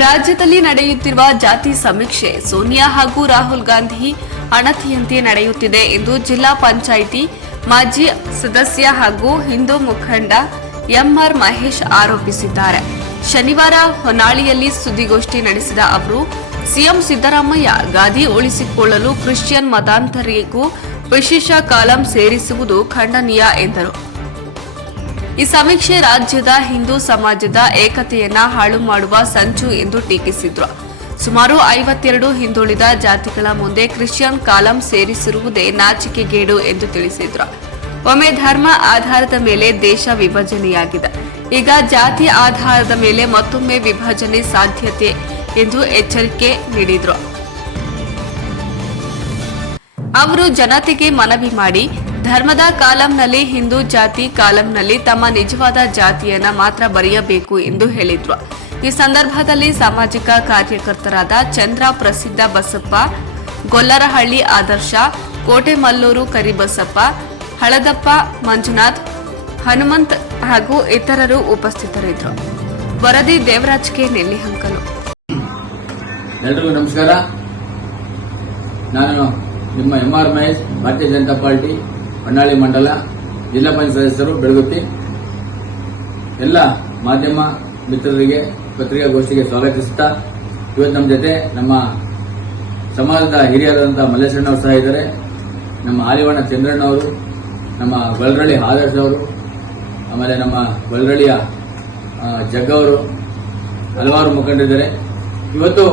ರಾಜ್ಯದಲ್ಲಿ ನಡೆಯುತ್ತಿರುವ ಜಾತಿ ಸಮೀಕ್ಷೆ ಸೋನಿಯಾ ಹಾಗೂ ರಾಹುಲ್ ಗಾಂಧಿ ಅಣತಿಯಂತೆ ನಡೆಯುತ್ತಿದೆ ಎಂದು ಜಿಲ್ಲಾ ಪಂಚಾಯಿತಿ ಮಾಜಿ ಸದಸ್ಯ ಹಾಗೂ ಹಿಂದೂ ಮುಖಂಡ ಎಂಆರ್ ಮಹೇಶ್ ಆರೋಪಿಸಿದ್ದಾರೆ. ಶನಿವಾರ ಹೊನ್ನಾಳಿಯಲ್ಲಿ ಸುದ್ದಿಗೋಷ್ಠಿ ನಡೆಸಿದ ಅವರು ಸಿಎಂ ಸಿದ್ದರಾಮಯ್ಯ ಗಾದಿ ಉಳಿಸಿಕೊಳ್ಳಲು ಕ್ರಿಶ್ಚಿಯನ್ ಮತಾಂತರಿಗೂ ವಿಶೇಷ ಕಾಲಂ ಸೇರಿಸುವುದು ಖಂಡನೀಯ ಎಂದರು. ಈ ಸಮೀಕ್ಷೆ ರಾಜ್ಯದ ಹಿಂದೂ ಸಮಾಜದ ಏಕತೆಯನ್ನ ಹಾಳು ಮಾಡುವ ಸಂಚು ಎಂದು ಟೀಕಿಸಿದ್ರು. ಸುಮಾರು 52 ಹಿಂದುಳಿದ ಜಾತಿಗಳ ಮುಂದೆ ಕ್ರಿಶ್ಚಿಯನ್ ಕಾಲಂ ಸೇರಿಸಿರುವುದೇ ನಾಚಿಕೆಗೇಡು ಎಂದು ತಿಳಿಸಿದ್ರು. ಒಮ್ಮೆ ಧರ್ಮ ಆಧಾರದ ಮೇಲೆ ದೇಶ ವಿಭಜನೆಯಾಗಿದೆ. ಈಗ ಜಾತಿ ಆಧಾರದ ಮೇಲೆ ಮತ್ತೊಮ್ಮೆ ವಿಭಜನೆ ಸಾಧ್ಯತೆ ಎಂದು ಎಚ್ಚರಿಕೆ ನೀಡಿದ್ರು. ಅವರು ಜನತೆಗೆ ಮನವಿ ಮಾಡಿ ಧರ್ಮದ ಕಾಲಂನಲ್ಲಿ ಹಿಂದೂ ಜಾತಿ ಕಾಲಂನಲ್ಲಿ ತಮ್ಮ ನಿಜವಾದ ಜಾತಿಯನ್ನ ಮಾತ್ರ ಬರೆಯಬೇಕು ಎಂದು ಹೇಳಿದ್ರು. ಈ ಸಂದರ್ಭದಲ್ಲಿ ಸಾಮಾಜಿಕ ಕಾರ್ಯಕರ್ತರಾದ ಚಂದ್ರ ಪ್ರಸಿದ್ಧ ಬಸಪ್ಪ, ಗೊಲ್ಲರಹಳ್ಳಿ ಆದರ್ಶ, ಕೋಟೆಮಲ್ಲೂರು ಕರಿಬಸಪ್ಪ, ಹಳದಪ್ಪ ಮಂಜುನಾಥ್, ಹನುಮಂತ್ ಹಾಗೂ ಇತರರು ಉಪಸ್ಥಿತರಿದ್ದರು. ವರದಿ ದೇವರಾಜ್ ಕೆ ನೆಲ್ಲಿಹಂಕಲು. ಎಲ್ರಿಗೂ ನಮಸ್ಕಾರ. ನಾನು ನಿಮ್ಮ ಎಂಆರ್ ಮಹೇಶ್, ಭಾರತೀಯ ಜನತಾ ಪಾರ್ಟಿ ಹೊನ್ನಾಳಿ ಮಂಡಲ ಜಿಲ್ಲಾ ಪಂಚಾಯತ್ ಸದಸ್ಯರು, ಬೆಳಗುತ್ತಿ. ಎಲ್ಲ ಮಾಧ್ಯಮ ಮಿತ್ರರಿಗೆ ಪತ್ರಿಕಾಗೋಷ್ಠಿಗೆ ಸ್ವಾಗತಿಸುತ್ತಾ, ಇವತ್ತು ನಮ್ಮ ಜೊತೆ ನಮ್ಮ ಸಮಾಜದ ಹಿರಿಯರಾದಂತಹ ಮಲ್ಲೇಶಣ್ಣವರು ಸಹ ಇದ್ದಾರೆ. ನಮ್ಮ ಆಲಿವಾಣ ಚಂದ್ರಣ್ಣವರು, ನಮ್ಮ ಗೊಲ್ಲರಹಳ್ಳಿ ಆದರ್ಶ ಅವರು, ಆಮೇಲೆ ನಮ್ಮ ಗೊಲ್ಲರಹಳ್ಳಿಯ ಜಗ್ಗವರು, ಹಲವಾರು ಮುಖಂಡರಿದ್ದಾರೆ. ಇವತ್ತು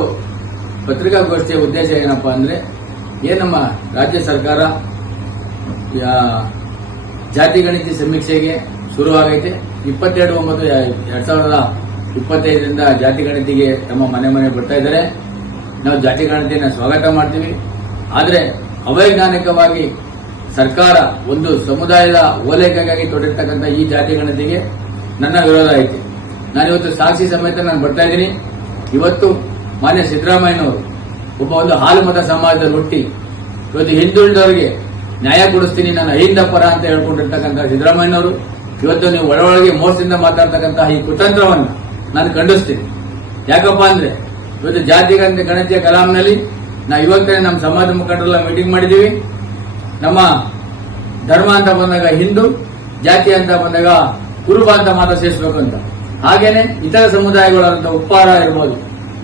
ಪತ್ರಿಕಾಗೋಷ್ಠಿಯ ಉದ್ದೇಶ ಏನಪ್ಪಾ ಅಂದ್ರೆ, ನಮ್ಮ ರಾಜ್ಯ ಸರ್ಕಾರ ಜಾತಿ ಗಣತಿ ಸಮೀಕ್ಷೆಗೆ ಶುರುವಾಗೈತೆ. 22/9/2025 ಜಾತಿ ಗಣತಿಗೆ ತಮ್ಮ ಮನೆ ಬರ್ತಾ ಇದ್ದಾರೆ. ನಾವು ಜಾತಿ ಗಣತಿಯನ್ನು ಸ್ವಾಗತ ಮಾಡ್ತೀವಿ. ಆದರೆ ಅವೈಜ್ಞಾನಿಕವಾಗಿ ಸರ್ಕಾರ ಒಂದು ಸಮುದಾಯದ ಓಲೈಕೆಗಾಗಿ ತೊಡಗಿರ್ತಕ್ಕಂಥ ಈ ಜಾತಿ ಗಣತಿಗೆ ನನ್ನ ವಿರೋಧ ಐತೆ. ನಾನಿವತ್ತು ಸಾಕ್ಷಿ ಸಮೇತ ನಾನು ಬರ್ತಾ ಇದ್ದೀನಿ. ಇವತ್ತು ಮಾನ್ಯ ಸಿದ್ದರಾಮಯ್ಯನವರು ಒಂದು ಹಾಲು ಮತ ಸಮಾಜದಲ್ಲಿ ಹುಟ್ಟಿ ಇವತ್ತು ಹಿಂದುಳಿದವರಿಗೆ ನ್ಯಾಯ ಕೊಡಿಸ್ತೀನಿ, ನಾನು ಅಹಿಂದ ಪರ ಅಂತ ಹೇಳ್ಕೊಂಡಿರ್ತಕ್ಕಂಥ ಸಿದ್ದರಾಮಯ್ಯನವರು ಇವತ್ತು ನೀವು ಒಳಗೆ ಮೋಸದಿಂದ ಮಾತಾಡ್ತಕ್ಕಂತಹ ಈ ಕುತಂತ್ರವನ್ನು ನಾನು ಖಂಡಿಸ್ತೀನಿ. ಯಾಕಪ್ಪ ಅಂದ್ರೆ ಇವತ್ತು ಜಾತಿ ಗಣತಿಯ ಕಲಾಂನಲ್ಲಿ ನಾವು ಇವತ್ತೇ ನಮ್ಮ ಸಮಾಜ ಮುಖಂಡರೆಲ್ಲ ಮೀಟಿಂಗ್ ಮಾಡಿದೀವಿ. ನಮ್ಮ ಧರ್ಮ ಅಂತ ಬಂದಾಗ ಹಿಂದೂ, ಜಾತಿ ಅಂತ ಬಂದಾಗ ಕುರುಬ ಅಂತ ಮಾತ್ರ ಸೇರಿಸಬೇಕು ಅಂತ. ಹಾಗೇನೆ ಇತರ ಸಮುದಾಯಗಳಾದಂಥ ಉಪ್ಪಾರ ಇರ್ಬೋದು,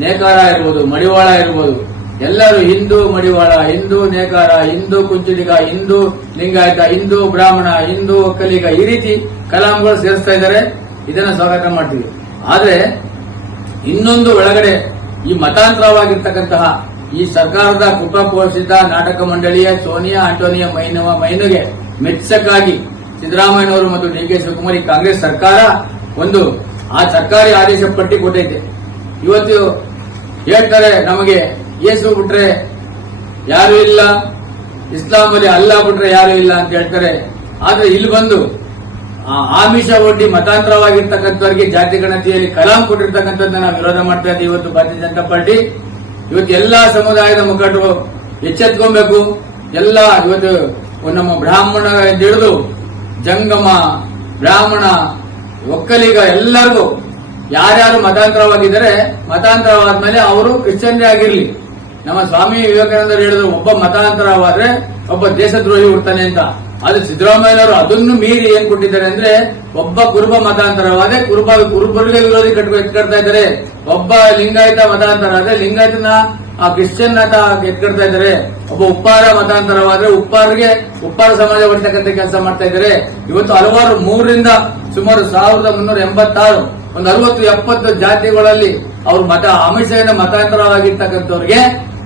ನೇಕಾರ ಇರ್ಬೋದು, ಮಡಿವಾಳ ಇರ್ಬೋದು, ಎಲ್ಲರೂ ಹಿಂದೂ ಮಡಿವಾಳ, ಹಿಂದೂ ನೇಕಾರ, ಹಿಂದೂ ಕುಂಚಿಡಿಗ, ಹಿಂದೂ ಲಿಂಗಾಯತ, ಹಿಂದೂ ಬ್ರಾಹ್ಮಣ, ಹಿಂದೂ ಒಕ್ಕಲಿಗ, ಈ ರೀತಿ ಕಲಾಂಗಳು ಸೇರಿಸ್ತಾ ಇದ್ದಾರೆ. ಇದನ್ನ ಸ್ವಾಗತ ಮಾಡ್ತೀವಿ. ಆದ್ರೆ ಇನ್ನೊಂದು ಒಳಗಡೆ ಈ ಮತಾಂತರವಾಗಿರ್ತಕ್ಕಂತಹ ಈ ಸರ್ಕಾರದ ಕುಟುಂಬಪೋಷಿತ ನಾಟಕ ಮಂಡಳಿಯ ಸೋನಿಯಾ ಆಂಟೋನಿಯಾ ಮೈನುಗೆ ಮೆಚ್ಚಕ್ಕಾಗಿ ಸಿದ್ದರಾಮಯ್ಯನವರು ಮತ್ತು ಡಿ.ಕೆ. ಶಿವಕುಮಾರ್, ಈ ಕಾಂಗ್ರೆಸ್ ಸರ್ಕಾರ ಒಂದು ಆ ಸರ್ಕಾರಿ ಆದೇಶ ಪಟ್ಟಿ ಕೊಟ್ಟೈತೆ. ಇವತ್ತು ಹೇಳ್ತಾರೆ ನಮಗೆ ಯೇಸು ಬಿಟ್ರೆ ಯಾರು ಇಲ್ಲ, ಇಸ್ಲಾಂ ಅಲ್ಲಿ ಅಲ್ಲಾ ಬಿಟ್ರೆ ಯಾರು ಇಲ್ಲ ಅಂತ ಹೇಳ್ತಾರೆ. ಆದ್ರೆ ಇಲ್ಲಿ ಬಂದು ಆಮಿಷ ಒಡ್ಡಿ ಮತಾಂತರವಾಗಿರ್ತಕ್ಕಂಥವ್ರಿಗೆ ಜಾತಿ ಗಣತಿಯಲ್ಲಿ ಕಲಾಂ ಕೊಟ್ಟಿರ್ತಕ್ಕಂಥದ್ದನ್ನ ನಾವು ವಿರೋಧ ಮಾಡ್ತಾ ಇದ್ದೀವಿ. ಇವತ್ತು ಭಾರತೀಯ ಜನತಾ ಪಾರ್ಟಿ ಇವತ್ತು ಎಲ್ಲಾ ಸಮುದಾಯದ ಮುಖಂಡರು ಎಚ್ಚೆತ್ಕೊಬೇಕು. ಎಲ್ಲ ಇವತ್ತು ನಮ್ಮ ಬ್ರಾಹ್ಮಣ ಹಿಡಿದು ಜಂಗಮ, ಬ್ರಾಹ್ಮಣ, ಒಕ್ಕಲಿಗ ಎಲ್ಲರಿಗೂ ಯಾರ್ಯಾರು ಮತಾಂತರವಾಗಿದ್ದಾರೆ, ಮತಾಂತರವಾದ್ಮೇಲೆ ಅವರು ಕ್ರಿಶ್ಚಿಯನ್ರೇ ಆಗಿರ್ಲಿ. ನಮ್ಮ ಸ್ವಾಮಿ ವಿವೇಕಾನಂದರು ಹೇಳಿದ್ರು, ಒಬ್ಬ ಮತಾಂತರವಾದ್ರೆ ಒಬ್ಬ ದೇಶದ್ರೋಹಿ ಹುಡ್ತಾನೆ ಅಂತ. ಆದ್ರೆ ಸಿದ್ದರಾಮಯ್ಯನವರು ಅದನ್ನು ಮೀರಿ ಏನ್ ಕೊಟ್ಟಿದ್ದಾರೆ ಅಂದ್ರೆ, ಒಬ್ಬ ಕುರುಬ ಮತಾಂತರವಾದ್ರೆ ಕುರುಬರಿಗೆ ವಿರೋಧಿ ಎತ್ಕಡ್ತಾ ಇದ್ದಾರೆ. ಒಬ್ಬ ಲಿಂಗಾಯತ ಮತಾಂತರ ಆದ್ರೆ ಲಿಂಗಾಯತನ ಕ್ರಿಶ್ಚಿಯನ್ ಅಂತ ಎತ್ಕಡ್ತಾ ಇದ್ದಾರೆ. ಒಬ್ಬ ಉಪ್ಪಾರ ಮತಾಂತರವಾದ್ರೆ ಉಪ್ಪಾರ ಸಮಾಜ ಹೊಡ್ತಕ್ಕಂಥ ಕೆಲಸ ಮಾಡ್ತಾ ಇದ್ದಾರೆ. ಇವತ್ತು ಹಲವಾರು 3ರಿಂದ ಸುಮಾರು 1386 ಒಂದು 60-70 ಜಾತಿಗಳಲ್ಲಿ ಅವ್ರ ಆಮಿಷದಿಂದ ಮತಾಂತರವಾಗಿರ್ತಕ್ಕಂಥವ್ರಿಗೆ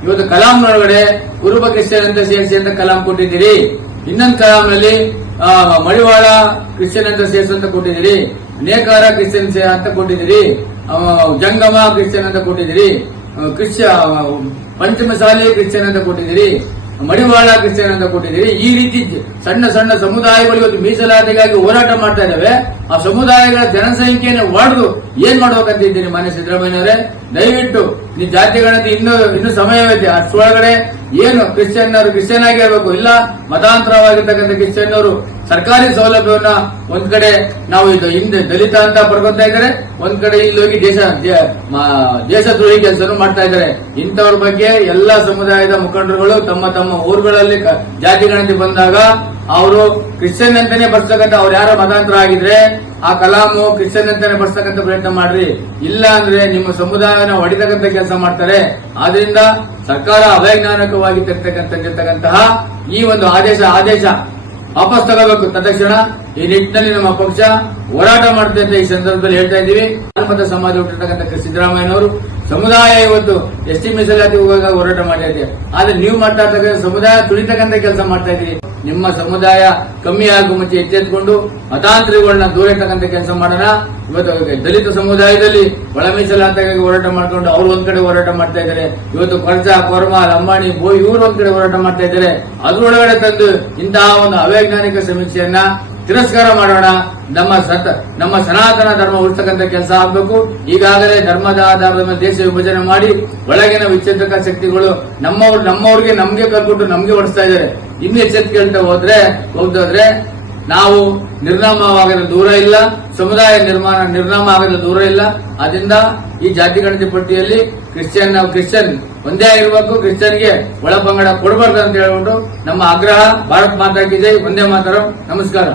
ಇವತ್ತು ಕಲಾಂನೊಳಗಡೆ ಕುರುಬ ಕ್ರಿಶ್ಚಿಯನ್ ಅಂತ ಸೇರಿಸಿ ಅಂತ ಕಲಾಂ ಕೊಟ್ಟಿದ್ದೀರಿ. ಇನ್ನೊಂದು ಕಲಾಂನಲ್ಲಿ ಮಡಿವಾಳ ಕ್ರಿಶ್ಚಿಯನ್ ಅಂತ ಸೇರಿಸಿ ಅಂತ ಕೊಟ್ಟಿದ್ದೀರಿ, ನೇಕಾರ ಕ್ರಿಶ್ಚಿಯನ್ ಅಂತ ಕೊಟ್ಟಿದ್ದೀರಿ, ಜಂಗಮ ಕ್ರಿಶ್ಚಿಯನ್ ಅಂತ ಕೊಟ್ಟಿದ್ದೀರಿ, ಪಂಚಮಸಾಲಿ ಕ್ರಿಶ್ಚಿಯನ್ ಅಂತ ಕೊಟ್ಟಿದ್ದೀರಿ, ಮಡಿವಾಳ ಕ್ರಿಶ್ಚಿಯನ್ ಅಂತ ಕೊಟ್ಟಿದ್ದೀರಿ. ಈ ರೀತಿ ಸಣ್ಣ ಸಣ್ಣ ಸಮುದಾಯಗಳು ಇವತ್ತು ಮೀಸಲಾತಿಗಾಗಿ ಹೋರಾಟ ಮಾಡ್ತಾ ಇದ್ದಾವೆ. ಆ ಸಮುದಾಯಗಳ ಜನಸಂಖ್ಯೆಯನ್ನು ಒಡೆದು ಏನ್ ಮಾಡ್ಬೇಕಂತಿದ್ದೀನಿ ಮಾನ್ಯ ಸಿದ್ದರಾಮಯ್ಯನವರೇ, ದಯವಿಟ್ಟು ಈ ಜಾತಿ ಗಣತಿ ಇನ್ನೂ ಸಮಯವಿದೆ. ಅಷ್ಟೊಳಗಡೆ ಏನು ಕ್ರಿಶ್ಚಿಯನ್ ಆಗಿ ಇರಬೇಕು, ಇಲ್ಲ ಮತಾಂತರವಾಗಿರ್ತಕ್ಕಂಥ ಕ್ರಿಶ್ಚಿಯನ್ನರು ಸರ್ಕಾರಿ ಸೌಲಭ್ಯವನ್ನ ಒಂದ್ ಕಡೆ ನಾವು ಇದು ಹಿಂದೆ ದಲಿತ ಅಂತ ಪಡ್ಕೊತಾ ಇದ್ದಾರೆ, ಒಂದ್ ಕಡೆ ಇಲ್ಲಿ ಹೋಗಿ ದೇಶದ್ರೋಹಿ ಕೆಲಸ ಮಾಡ್ತಾ ಇದ್ದಾರೆ. ಇಂಥವ್ರ ಬಗ್ಗೆ ಎಲ್ಲಾ ಸಮುದಾಯದ ಮುಖಂಡರುಗಳು ತಮ್ಮ ತಮ್ಮ ಊರುಗಳಲ್ಲಿ ಜಾತಿ ಗಣತಿ ಬಂದಾಗ ಅವರು ಕ್ರಿಶ್ಚಿಯನ್ ಅಂತಾನೆ ಬರ್ಸ್ತಕ್ಕಂಥ ಅವ್ರು ಯಾರೋ ಮತಾಂತರ ಆಗಿದ್ರೆ ಆ ಕಲಾಮು ಕ್ರಿಶ್ಚಿಯನ್ ಅಂತಾನೆ ಬರ್ಸ್ತಕ್ಕಂಥ ಪ್ರಯತ್ನ ಮಾಡ್ರಿ, ಇಲ್ಲ ಅಂದ್ರೆ ನಿಮ್ಮ ಸಮುದಾಯನ ಹೊಡಿತಕ್ಕಂಥ ಕೆಲಸ ಮಾಡ್ತಾರೆ. ಆದ್ರಿಂದ ಸರ್ಕಾರ ಅವೈಜ್ಞಾನಿಕವಾಗಿ ತೆಗೆತಕ್ಕಂತಹ ಈ ಒಂದು ಆದೇಶ ವಾಪಸ್ ತಗೋಬೇಕು ತಕ್ಷಣ. ಈ ನಿಟ್ಟಿನಲ್ಲಿ ನಮ್ಮ ಪಕ್ಷ ಹೋರಾಟ ಮಾಡುತ್ತೆ ಅಂತ ಈ ಸಂದರ್ಭದಲ್ಲಿ ಹೇಳ್ತಾ ಇದ್ದೀವಿ. ಮತ ಸಮಾಜ ಹುಟ್ಟಿರ್ತಕ್ಕಂಥ ಸಿದ್ದರಾಮಯ್ಯನವರು ಸಮುದಾಯ ಇವತ್ತು ಎಸ್ಟಿ ಮೀಸಲಾತಿ ಹೋರಾಟ ಮಾಡಿದೆ, ಆದ್ರೆ ನೀವು ಮಾಡ್ತಾ ಇರ್ತಕ್ಕಂಥ ಸಮುದಾಯ ತುಳಿತಕ್ಕಂಥ ಕೆಲಸ ಮಾಡ್ತಾ ಇದ್ದೀರಿ. ನಿಮ್ಮ ಸಮುದಾಯ ಕಮ್ಮಿ ಆಗುವ ಮುಂಚೆ ಎಚ್ಚೆತ್ಕೊಂಡು ಮತಾಂತರಿಗಳನ್ನ ದೂರ ಇರ್ತಕ್ಕಂಥ ಕೆಲಸ ಮಾಡೋಣ. ಇವತ್ತು ದಲಿತ ಸಮುದಾಯದಲ್ಲಿ ಒಳ ಮೀಸಲಾತಿಗಾಗಿ ಹೋರಾಟ ಮಾಡ್ಕೊಂಡು ಅವ್ರು ಒಂದ್ ಕಡೆ ಹೋರಾಟ ಮಾಡ್ತಾ ಇದ್ದಾರೆ. ಇವತ್ತು ಕೊರ್ಜ, ಕೊರ್ಮ, ಲಂಬಾಣಿ, ಬೋಯ್ ಇವರು ಒಂದ್ ಕಡೆ ಹೋರಾಟ ಮಾಡ್ತಾ ಇದ್ದಾರೆ. ಅದ್ರೊಳಗಡೆ ತಂದು ಇಂತಹ ಒಂದು ಅವೈಜ್ಞಾನಿಕ ಸಮೀಕ್ಷೆಯನ್ನ ತಿರಸ್ಕಾರ ಮಾಡೋಣ. ನಮ್ಮ ಸನಾತನ ಧರ್ಮ ಉಳಿಸ್ತಕ್ಕಂಥ ಕೆಲಸ ಆಗಬೇಕು. ಈಗಾಗಲೇ ಧರ್ಮದ ಆಧಾರದ ಮೇಲೆ ದೇಶ ವಿಭಜನೆ ಮಾಡಿ ಒಳಗಿನ ವಿಚ್ಛೇದಕ ಶಕ್ತಿಗಳು ನಮ್ಮವ್ರಿಗೆ ನಮ್ಗೆ ಕರ್ಕೊಂಡು ನಮ್ಗೆ ಹೊಡಿಸ್ತಾ ಇದ್ದಾರೆ. ಇನ್ನು ಎಚ್ಚೆತ್ಕೊಳ್ತಾ ಹೋದ್ರೆ ನಾವು ನಿರ್ನಾಮವಾಗದ ದೂರ ಇಲ್ಲ, ಸಮುದಾಯ ನಿರ್ನಾಮ ಆಗದ ದೂರ ಇಲ್ಲ. ಅದರಿಂದ ಈ ಜಾತಿ ಗಣತಿ ಪಟ್ಟಿಯಲ್ಲಿ ಕ್ರಿಶ್ಚಿಯನ್ ಒಂದೇ ಆಗಿರ್ಬೇಕು, ಕ್ರಿಶ್ಚಿಯನ್ಗೆ ಒಳ ಪಂಗಡ ಕೊಡಬಾರ್ದು ಅಂತ ಹೇಳ್ಬಿಟ್ಟು ನಮ್ಮ ಆಗ್ರಹ. ಭಾರತ್ ಮಾತಾ ಕಿ ಜೈ, ವಂದೇ ಮಾತರಂ. ನಮಸ್ಕಾರ.